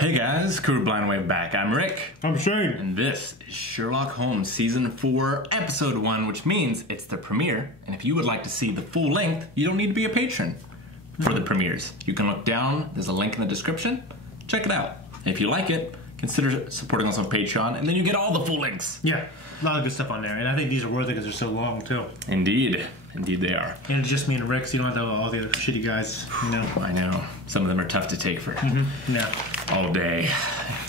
Hey guys, Crew Blind Wave back. I'm Rick. I'm Shane. And this is Sherlock Holmes Season 4, Episode 1, which means it's the premiere. And if you would like to see the full length, you don't need to be a patron for the premieres. You can look down, there's a link in the description. Check it out. And if you like it, consider supporting us on Patreon, and then you get all the full links. Yeah, a lot of good stuff on there. And I think these are worth it because they're so long, too. Indeed. Indeed they are. And it's just me and Rick, so you don't have to have all the other shitty guys, you know. I know. Some of them are tough to take for Yeah. all day.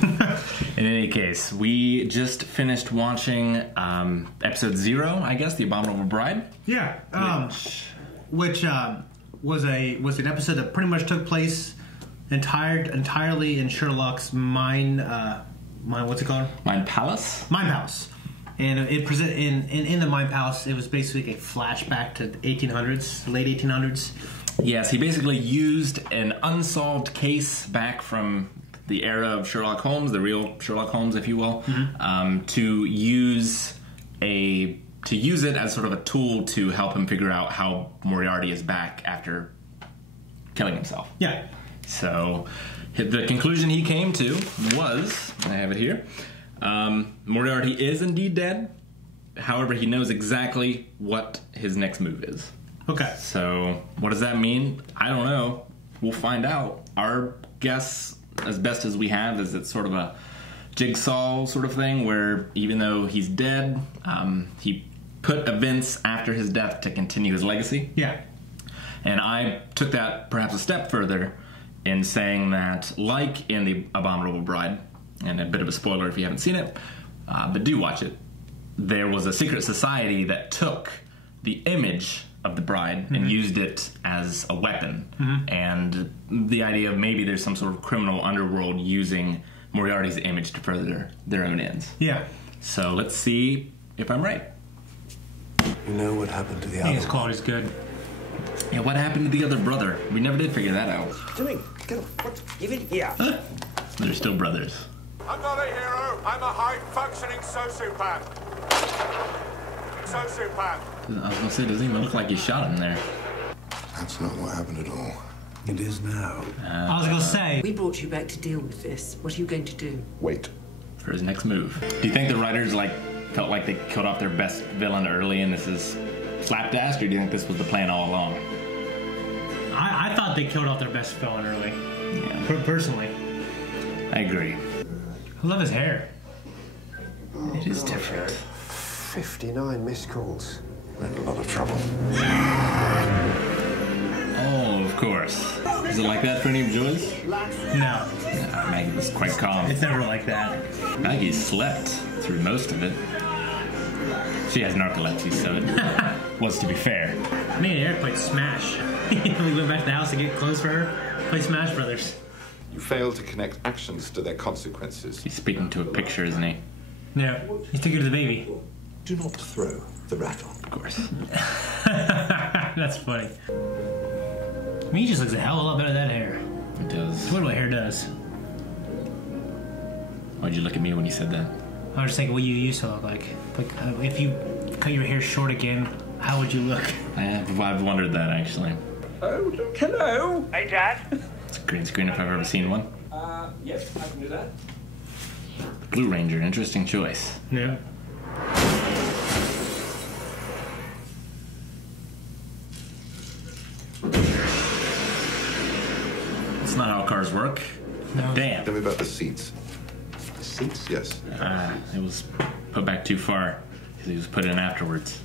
In any case, we just finished watching episode 0, I guess, The Abominable Bride. Yeah, which was an episode that pretty much took place entirely in Sherlock's mind. What's it called? Mind Palace? Mind Palace. And it present in the Mind Palace, it was basically a flashback to the 1800s, late 1800s. Yes, he basically used an unsolved case back from the era of Sherlock Holmes, the real Sherlock Holmes, if you will, to use it as sort of a tool to help him figure out how Moriarty is back after killing himself. Yeah. So the conclusion he came to was, I have it here, Moriarty is indeed dead. However, he knows exactly what his next move is. Okay. So what does that mean? I don't know. We'll find out. Our guess, as best as we have, is it's sort of a jigsaw sort of thing where even though he's dead, he put events after his death to continue his legacy. Yeah. And I took that perhaps a step further in saying that, like in The Abominable Bride, and a bit of a spoiler if you haven't seen it, but do watch it, there was a secret society that took the image of the bride and used it as a weapon. And the idea of maybe there's some sort of criminal underworld using Moriarty's image to further their own ends. Yeah. So let's see if I'm right. You know what happened to the I other think his quality's good. Yeah, what happened to the other brother? We never did figure that out. doing? Get up. What? Give it here. They're still brothers. I'm not a hero. I'm a high-functioning sociopath. I was gonna say, doesn't even look like you shot him there. That's not what happened at all. It is now. I was gonna say. We brought you back to deal with this. What are you going to do? Wait. For his next move. Do you think the writers felt like they killed off their best villain early and this is slapdash, or do you think this was the plan all along? I thought they killed off their best villain early. Yeah. Personally. I agree. I love his hair. It is different. 59 missed calls. We're in a lot of trouble. Oh, of course. Is it like that for any of Joy's? No. Maggie was quite calm. It's never like that. Maggie slept through most of it. She has narcolepsy, so it was, to be fair. Me and Eric played Smash. We went back to the house to get clothes for her. Played Smash Brothers. You fail to connect actions to their consequences. He's speaking to a picture, isn't he? Yeah. He's taking to the baby. Do not throw the rattle. Of course. That's funny. I mean, he just looks a hell of a lot better than that hair. It does. It's what hair does. Why'd you look at me when you said that? I was just thinking what you used to look like. If you cut your hair short again, how would you look? I've wondered that, actually. Oh, look, hello. Hey, Dad. It's a green screen if I've ever seen one. Yes, I can do that. Blue Ranger, interesting choice. Yeah. That's not how cars work. No. Damn. Tell me about the seats. The seats? Yes. It was put back too far. It was put in afterwards.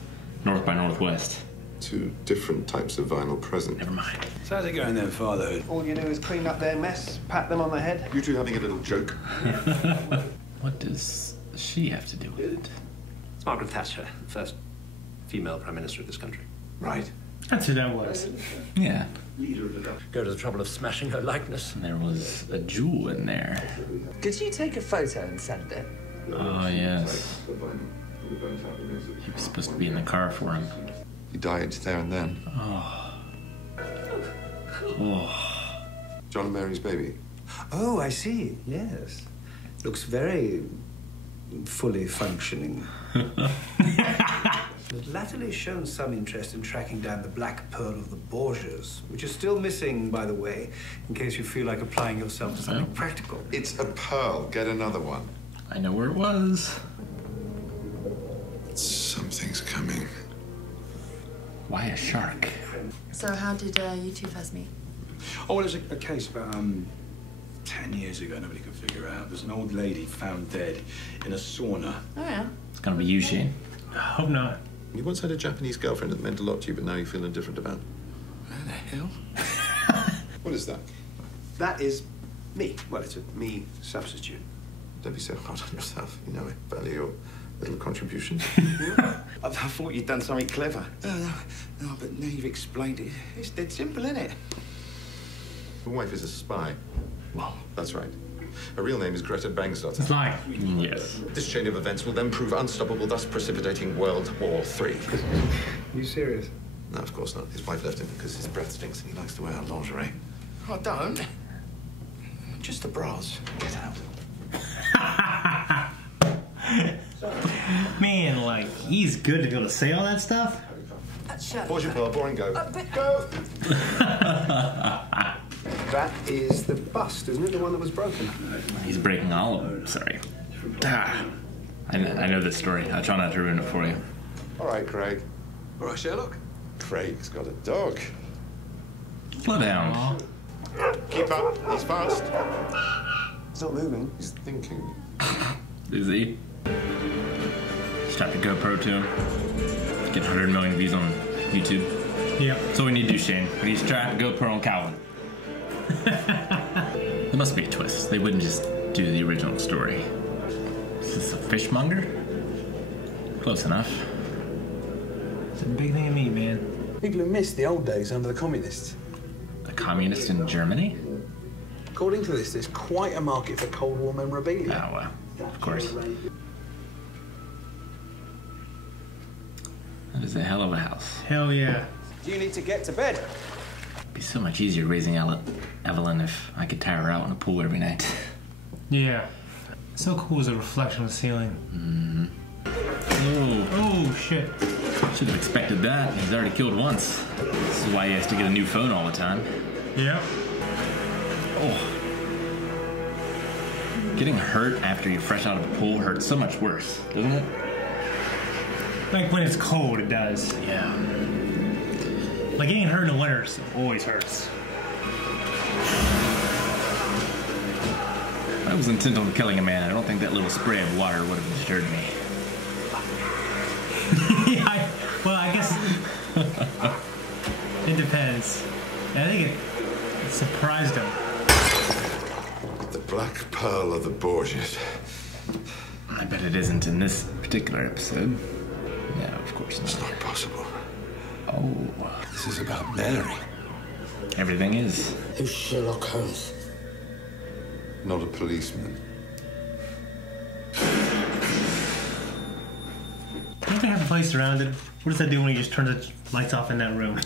North by Northwest. 2 different types of vinyl present. Never mind. So how's it going then, Father? All you do is clean up their mess, pat them on the head. You two having a little joke? What does she have to do with it? It's Margaret Thatcher, the first female Prime Minister of this country. Right. That's who that was. Yeah. Go to the trouble of smashing her likeness. And there was a jewel in there. Could you take a photo and send it? Oh, yes. He was supposed to be in the car for him. He died there and then. Oh. John and Mary's baby. Oh, I see. Yes. Looks very fully functioning. has latterly shown some interest in tracking down the Black Pearl of the Borgias, which is still missing, by the way, in case you feel like applying yourself to something practical. It's a pearl. Get another one. I know where it was. Something's coming. Why a shark? So how did you two first meet? Oh, well, there's a case about 10 years ago, nobody could figure out. There's an old lady found dead in a sauna. Oh, yeah? It's gonna be you, Shane. I hope not. You once had a Japanese girlfriend that meant a lot to you, but now you feel indifferent about. Where the hell? What is that? That is me. Well, it's a me substitute. Don't be so hard on yourself. You know it. Value your little contributions. I thought you'd done something clever. No, but now you've explained it. It's dead simple, isn't it? Your wife is a spy. Well, That's right. Her real name is Greta Bangsdotter. It's lying. Yes. This chain of events will then prove unstoppable, thus precipitating World War III. you serious? No, of course not. His wife left him because his breath stinks and he likes to wear lingerie. I don't. Just the bras. Get out. Man, like, he's good to be able to say all that stuff. Pause your pearl, boring, go. Go! That is the bust, isn't it? The one that was broken. He's breaking all of them. Sorry. I know this story. I'll try not to ruin it for you. All right, Craig. All right, Sherlock. Craig's got a dog. Slow down. Keep up. He's fast. It's not moving. He's thinking. Is he? Strap the GoPro to him. Get 100 million views on YouTube. Yep. That's all we need to do, Shane. We need to strap a GoPro on Calvin. There must be a twist. They wouldn't just do the original story. Is this a fishmonger? Close enough. It's a big thing to me, man. People who missed the old days under the communists. A communist in Germany? According to this, there's quite a market for Cold War memorabilia. Oh, well, of course. That is a hell of a house. Hell yeah. Do you need to get to bed? It'd be so much easier raising Evelyn if I could tire her out in a pool every night. Yeah. So cool as a reflection on the ceiling. Oh, shit. Should have expected that. He's already killed once. This is why he has to get a new phone all the time. Yep. Oh. Getting hurt after you're fresh out of the pool hurts so much worse, doesn't it? Like when it's cold, it does. Yeah. Like getting hurt in the winter always hurts. I was intent on killing a man. I don't think that little spray of water would have deterred me. Yeah, I guess it depends. I think it surprised him. The Black Pearl of the Borgias. I bet it isn't in this particular episode. No, of course It's not. not possible. Oh. This is about Mary. Everything is. Who's Sherlock Holmes? Not a policeman. Don't they have a place surrounded? What does that do when he just turns the lights off in that room?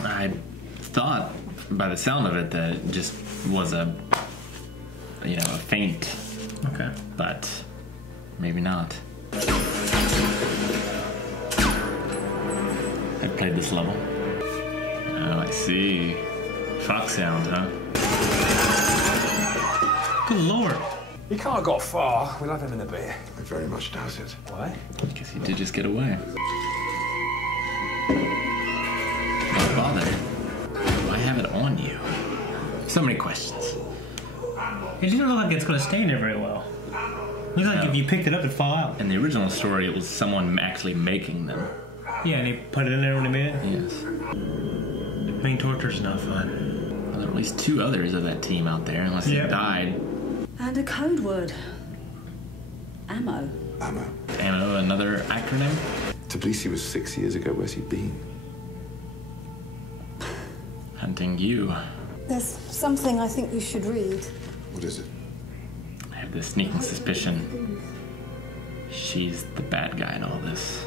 I thought, by the sound of it, that it just was a feint. Okay. But maybe not. I've played this level. Oh, I see. Foxhound, huh? Good lord. He can't have got far. We'll have him in a bit. I very much doubt it. Why? Guess he did just get away. Don't bother. Why have it on you? So many questions. It doesn't look like it's going to stay in there very well. Looks like if you picked it up, it'd fall out. In the original story, it was someone actually making them. Yeah, and they put it in there when they made it. Yes. Main torture's not fun. Well, there are at least two others of that team out there, unless they died. And a code word. Ammo. Ammo. Ammo, another acronym? Tbilisi was 6 years ago. Where's he been? Hunting you. There's something I think you should read. What is it? I have this sneaking suspicion she's the bad guy in all this.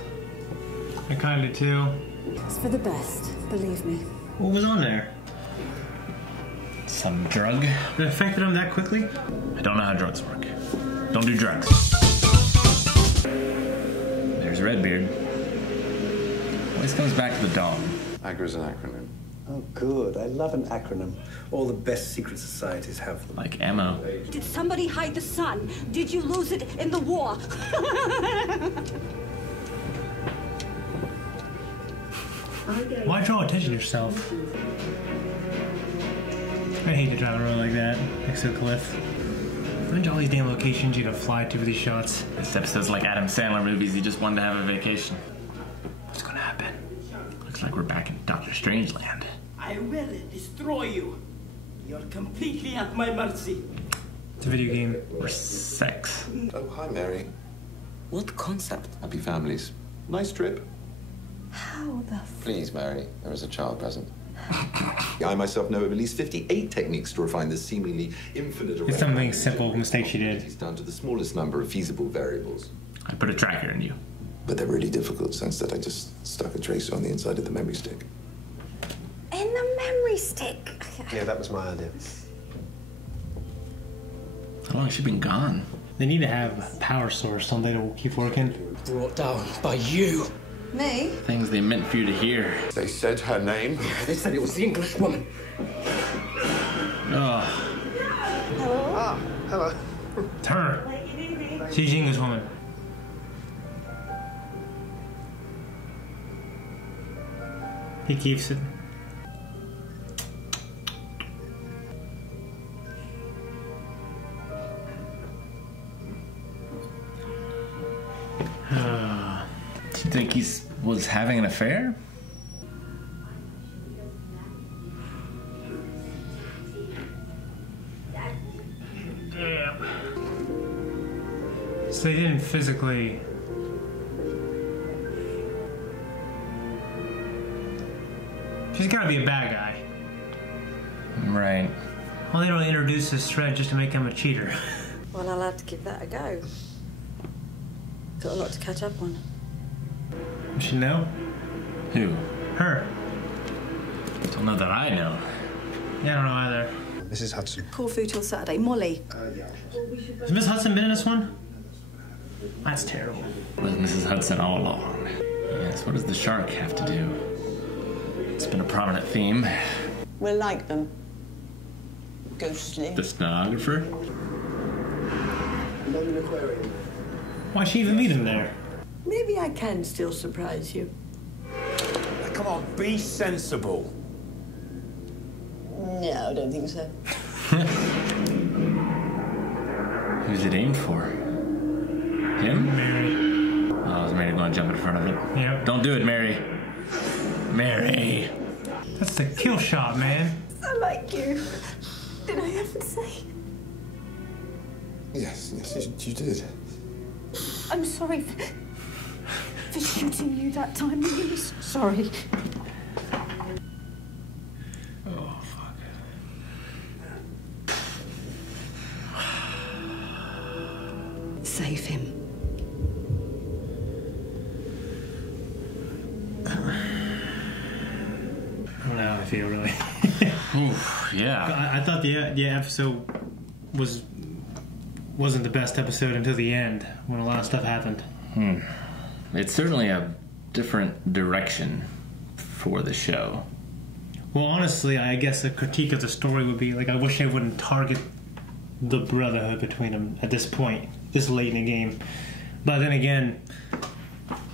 I kind of too. It's for the best, believe me. What was on there? Some drug? It affected him that quickly? I don't know how drugs work. Don't do drugs. There's Redbeard. Always comes back to the dog. AGRA is an acronym. Oh, good. I love an acronym. All the best secret societies have them. Like ammo. Did somebody hide the sun? Did you lose it in the war? Why draw attention to yourself? I hate to drive a road like that, next to a cliff. Imagine all these damn locations you gotta fly to for these shots. This episode's like Adam Sandler movies. He just wanted to have a vacation. What's gonna happen? Looks like we're back in Doctor Strangeland. I will destroy you. You're completely at my mercy. It's a video game. Or sex. Oh, hi, Mary. What concept? Happy families. Nice trip. How the Please, Mary, there is a child present. I myself know of at least 58 techniques to refine the seemingly infinite array. It's something simple mistake she did. Down to the smallest number of feasible variables. I put a tracker in you. But they're really difficult, since that I just stuck a tracer on the inside of the memory stick. In the memory stick. Yeah, that was my idea. How long has she been gone? They need to have a power source, something that will keep working. Brought down by you. Me? Things they meant for you to hear. They said her name. They said it was the English woman. Oh, Hello? Ah, hello. It's her. She's the English woman. He keeps it. do you think he was having an affair? Damn. So they didn't physically. She's gotta be a bad guy. Right. Well, they don't introduce this thread just to make him a cheater. Well, I'll have to give that a go. Got a lot to catch up on. You should know. Who? Her. Don't know that I know. Yeah, I don't know either. Mrs. Hudson. Corfu till Saturday. Molly. Has Miss Hudson been in this one? That's terrible. With Mrs. Hudson all along. Yes, what does the shark have to do? It's been a prominent theme. We're like them. Ghostly. The stenographer? Why'd she even meet him there? Maybe I can still surprise you. Come on, be sensible. No, I don't think so. Who's it aimed for? Him? Mary. Oh, is Mary going to jump in front of it? Yep. Don't do it, Mary. Mary. That's the kill shot, man. I like you. Did I ever say? Yes, you did. I'm sorry for shooting you that time. I'm really sorry. Oh, fuck. Save him. I don't know how I feel, really. Oof, yeah. I thought the episode wasn't the best episode until the end, when a lot of stuff happened. It's certainly a different direction for the show. Well, honestly, I guess a critique of the story would be, like, I wish they wouldn't target the brotherhood between them at this point, this late in the game. But then again,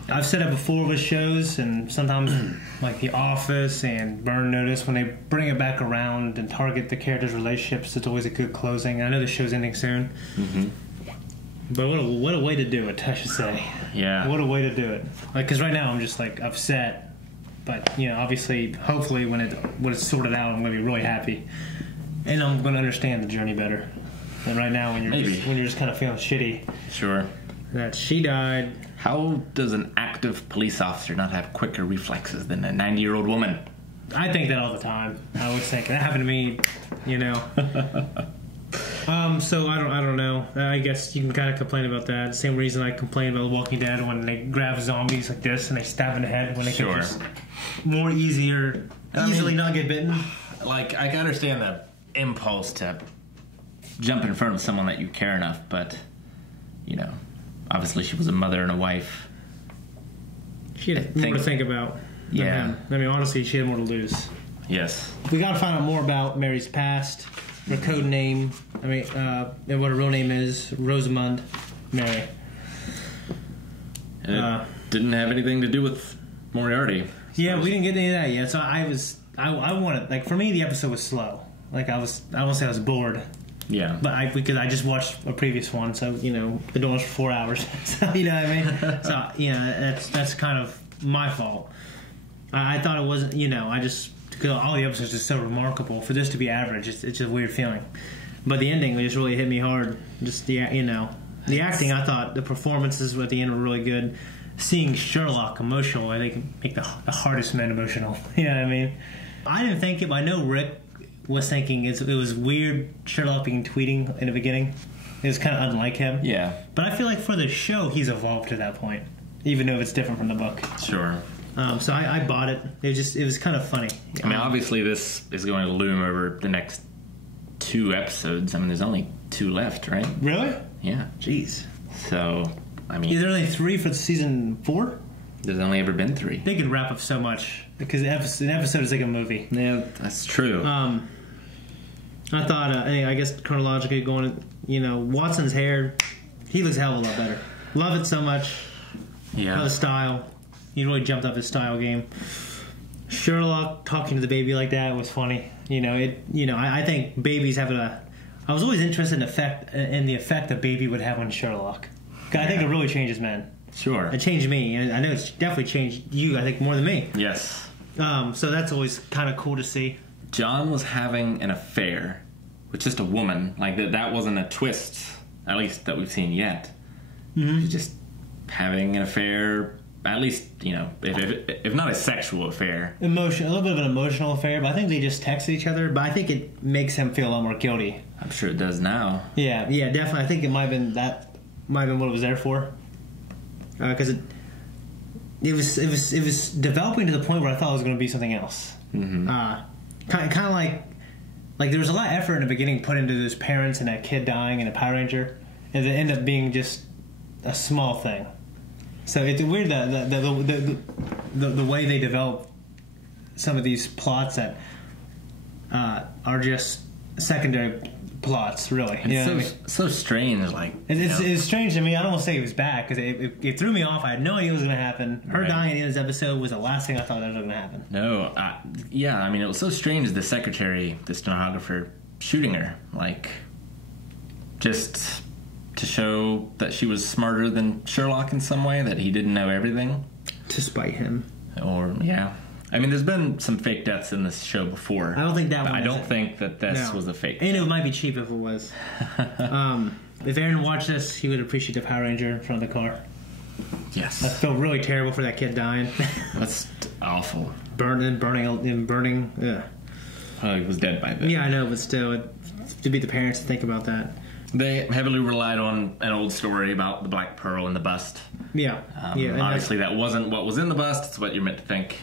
I've said it before with shows, and sometimes, like The Office and Burn Notice, when they bring it back around and target the characters' relationships, it's always a good closing. I know the show's ending soon. Mm-hmm. But what a way to do it, I should say. Yeah. What a way to do it. Like, because right now I'm just, like, upset. But, you know, obviously, hopefully when it's sorted out, I'm going to be really happy. And I'm going to understand the journey better. And right now, when you're just kind of feeling shitty. Sure. That she died. How does an active police officer not have quicker reflexes than a 90-year-old woman? I think that all the time. I was thinking that happened to me, you know. So I don't know. I guess you can kind of complain about that. Same reason I complain about The Walking Dead when they grab zombies like this and they stab in the head when they can just easily not get bitten. Like, I can understand the impulse to jump in front of someone that you care enough, but, you know, obviously she was a mother and a wife. She had more to think about. Yeah. I mean, honestly, she had more to lose. Yes. We got to find out more about Mary's past, her code name, and what her real name is, Rosamund Mary. And it didn't have anything to do with Moriarty. Yeah, we didn't get any of that yet. So I wanted, like, for me, the episode was slow. Like, I won't say I was bored. Yeah. But because I just watched a previous one, so, you know, the doing was for 4 hours. So, you know what I mean? So, you know, that's kind of my fault. I thought it wasn't, you know, because all the episodes are so remarkable. For this to be average, it's just a weird feeling. But the ending just really hit me hard. Just, the acting, I thought, the performances at the end were really good. Seeing Sherlock emotional, I think, make the hardest men emotional. You know what I mean? I didn't think it, but I know Rick was thinking it was weird Sherlock being tweeting in the beginning. It was kind of unlike him. Yeah. But I feel like for the show, he's evolved to that point, even though it's different from the book. Sure. So I bought it. It was kind of funny. I mean, obviously this is going to loom over the next 2 episodes. I mean, there's only 2 left, right? Really? Yeah. Jeez. So, I mean... Is there only 3 for season 4? There's only ever been 3. They could wrap up so much, because an episode is like a movie. Yeah, that's true. I thought, I guess chronologically going, you know, Watson's hair, he looks a hell of a lot better. Love it so much. Yeah. Love the style. He really jumped up his style game. Sherlock talking to the baby like that was funny. You know, I think babies have I was always interested in the effect a baby would have on Sherlock. I think it really changes men. Sure. It changed me, and I know it's definitely changed you, I think, more than me. Yes. So that's always kind of cool to see. John was having an affair with just a woman. Like, that wasn't a twist, at least that we've seen yet. Mm-hmm. He's just having an affair, at least, you know, if not a sexual affair. A little bit of an emotional affair, but I think they just texted each other, but I think it makes him feel a lot more guilty. I'm sure it does now. Yeah, definitely. I think it might have been what it was there for. Because it was developing to the point where I thought it was going to be something else. Mm-hmm. Kind of like there was a lot of effort in the beginning put into those parents and that kid dying and a Power Ranger, and it ended up being just a small thing. So it's weird that the way they develop some of these plots that are just secondary plots, really. It's so strange. Like, it's strange to me. I don't want to say it was bad because it threw me off. I had no idea what was going to happen. Her dying at the end of this episode was the last thing I thought that was going to happen. No, yeah. I mean, it was so strange. The secretary, the stenographer, shooting her, like, just to show that she was smarter than Sherlock in some way, that he didn't know everything. To spite him. Or, yeah. I mean, there's been some fake deaths in this show before. I don't think that one I don't think that this was a fake death. And it might be cheap if it was. If Aaron watched this, he would appreciate the Power Ranger in front of the car. Yes. I feel really terrible for that kid dying. That's awful. Burning. Yeah. Oh, he was dead by then. Yeah, I know, but still, to be the parents to think about that. They heavily relied on an old story about the Black Pearl and the bust. Yeah. Obviously, that wasn't what was in the bust. It's what you're meant to think,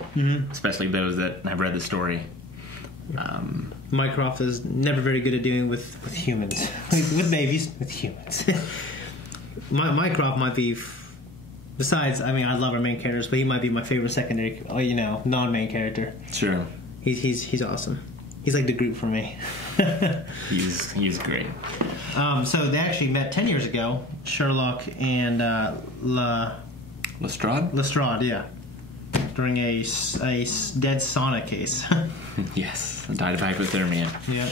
especially those that have read the story. Mycroft is never very good at dealing with humans. With babies, with humans. Mycroft might be... Besides, I mean, I love our main characters, but he might be my favorite secondary, non-main character. Sure. He's awesome. He's like the group for me. He's great. So they actually met 10 years ago, Sherlock and Lestrade? Lestrade, yeah. During a dead sauna case. Yes, died of hypothermia. Yep.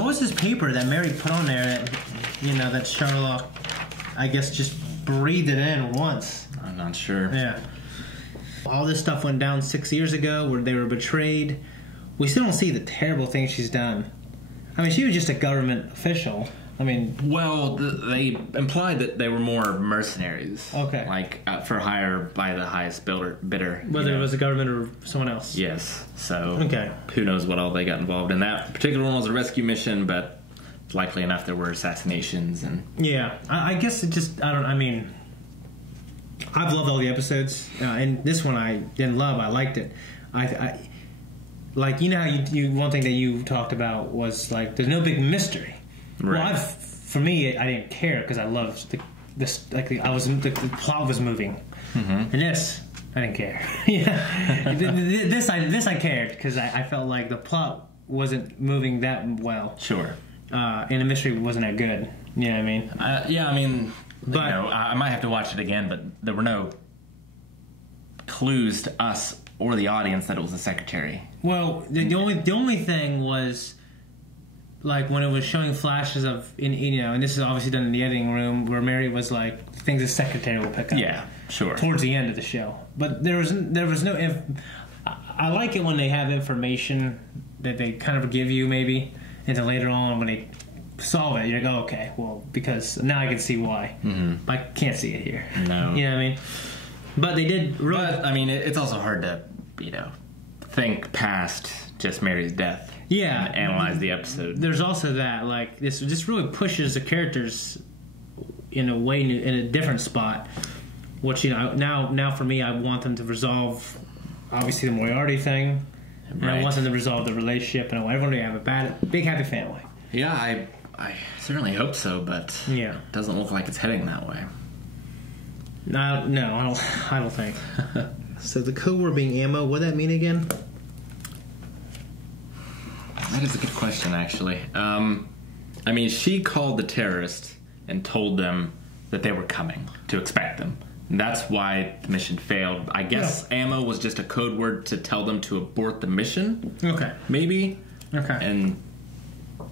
What was this paper that Mary put on there that Sherlock, I guess, just breathed it in once? I'm not sure. Yeah. All this stuff went down 6 years ago where they were betrayed. We still don't see the terrible things she's done. I mean, she was just a government official. I mean... Well, they implied that they were more mercenaries. Okay. Like, for hire by the highest bidder. Whether it was the government or someone else. Yes. So, okay. Who knows what all they got involved in. That particular one was a rescue mission, but likely enough there were assassinations and... Yeah. I guess it just... I've loved all the episodes. And this one I didn't love. I liked it. Like, you know how you one thing that you talked about was, like, there's no big mystery. Right. Well, for me, I didn't care because I loved the plot was moving. Mm-hmm. And this, I didn't care. Yeah, this I cared because I felt like the plot wasn't moving that well. Sure. And the mystery wasn't that good. You know what I mean? Yeah, I mean, but, I might have to watch it again, but there were no clues to us or the audience that it was the secretary. Well, the only thing was, like, when it was showing flashes of, and this is obviously done in the editing room, where Mary was like, things the secretary will pick up. Yeah, sure. Towards the end of the show. But there was no... I like it when they have information that they kind of give you, maybe, and then later on when they solve it, you're like, oh, okay, well, because now I can see why. Mm-hmm. I can't see it here. No. You know what I mean? But they did... But, I mean, it's also hard to, think past just Mary's death. Yeah. And analyze the episode. There's also that, like, this really pushes the characters in a way, in a different spot, which, now for me, I want them to resolve, obviously, the Moriarty thing. Right. And I want them to resolve the relationship, and I want everyone to have a big, happy family. Yeah, I certainly hope so, but it doesn't look like it's heading that way. No, I don't think. So the code word being ammo, what does that mean again? That is a good question, actually. I mean, she called the terrorists and told them that they were coming, to expect them. And that's why the mission failed. I guess ammo was just a code word to tell them to abort the mission. Okay. Maybe. Okay.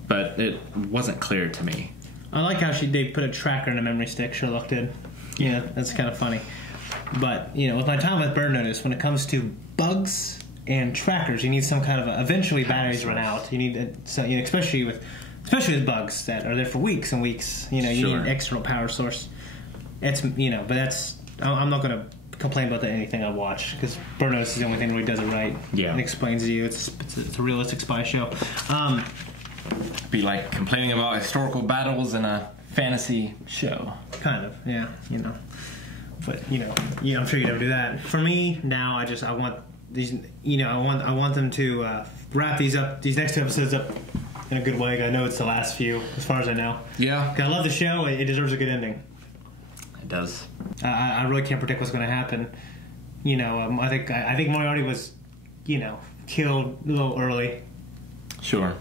But it wasn't clear to me. I like how they put a tracker in a memory stick, Sherlock did. Yeah, that's kind of funny. But, with my time with Burn Notice, when it comes to bugs and trackers, you need some kind of eventually batteries run out. You need, especially with bugs that are there for weeks and weeks. You need an external power source. It's, but that's, I'm not going to complain about anything I watch, because Burn Notice is the only thing that really does it right. Yeah. And explains to you. It's a realistic spy show. Be like complaining about historical battles in a fantasy show. Kind of, yeah, But I'm sure you don't do that. For me now, I want these. I want them to wrap these next two episodes up in a good way. I know it's the last few, as far as I know. Yeah. I love the show. It deserves a good ending. It does. I really can't predict what's going to happen. I think Moriarty was, killed a little early. Sure.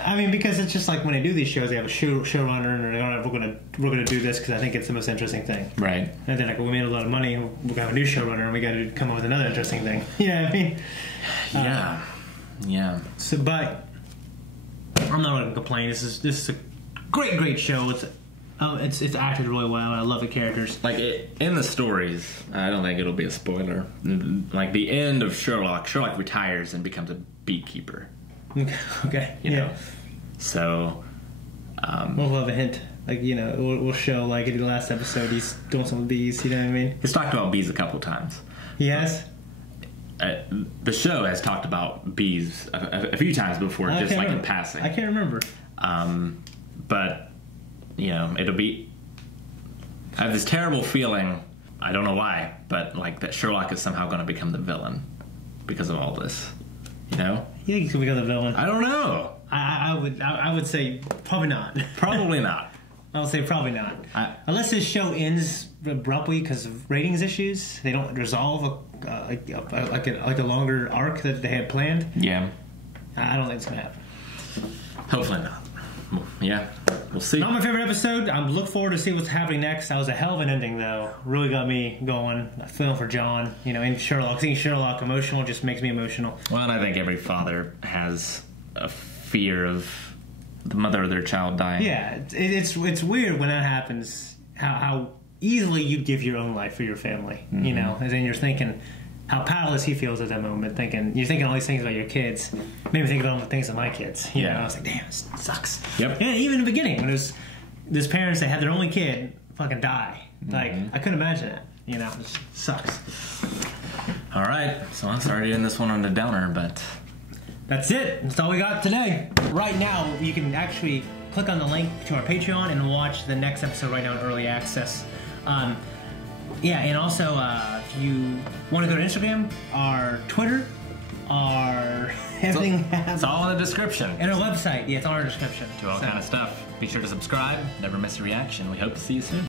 I mean, because it's just like when they do these shows, they have a showrunner, and they're like, all right, we're gonna do this because I think it's the most interesting thing. Right. And they're like, well, we made a lot of money, we're gonna have a new showrunner, and we got to come up with another interesting thing. You know what I mean? Yeah. So, but I'm not gonna complain. This is a great show. It's acted really well. I love the characters. Like in the stories, I don't think it'll be a spoiler. Like the end of Sherlock retires and becomes a beekeeper. Okay. You know. So we'll have a hint. Like, we'll show, like, in the last episode he's doing some bees, you know what I mean? He's talked about bees a couple times. Yes. The show has talked about bees a few times before, just like in passing. I can't remember. But it'll be. I have this terrible feeling. I don't know why, but like that Sherlock is somehow going to become the villain because of all this. You think he could become the villain? I don't know. I would say probably not. Probably not. I would say probably not. Unless this show ends abruptly because of ratings issues, they don't resolve a longer arc that they had planned. Yeah. I don't think it's gonna happen. Hopefully not. Yeah, we'll see. Not my favorite episode. I look forward to see what's happening next. That was a hell of an ending, though. Really got me going. I feel for John. In Sherlock, seeing Sherlock emotional just makes me emotional. Well, and I think every father has a fear of the mother of their child dying. Yeah, it's weird when that happens. How easily you'd give your own life for your family. Mm-hmm. And then you're thinking how powerless he feels at that moment. You're thinking all these things about your kids. Made me think about all the things of my kids. I was like, damn, this sucks. Yep. And even in the beginning, when there's parents that had their only kid fucking die. Mm-hmm. Like, I couldn't imagine that. It just sucks. All right, so I'm sorry to end this one on a downer, but that's it. That's all we got today. Right now, you can actually click on the link to our Patreon and watch the next episode right now in early access. And also, if you want to go to Instagram, our Twitter, our everything. It's all in the description. And our website. Yeah, it's all in our description. To all kind of stuff. Be sure to subscribe. Never miss a reaction. We hope to see you soon.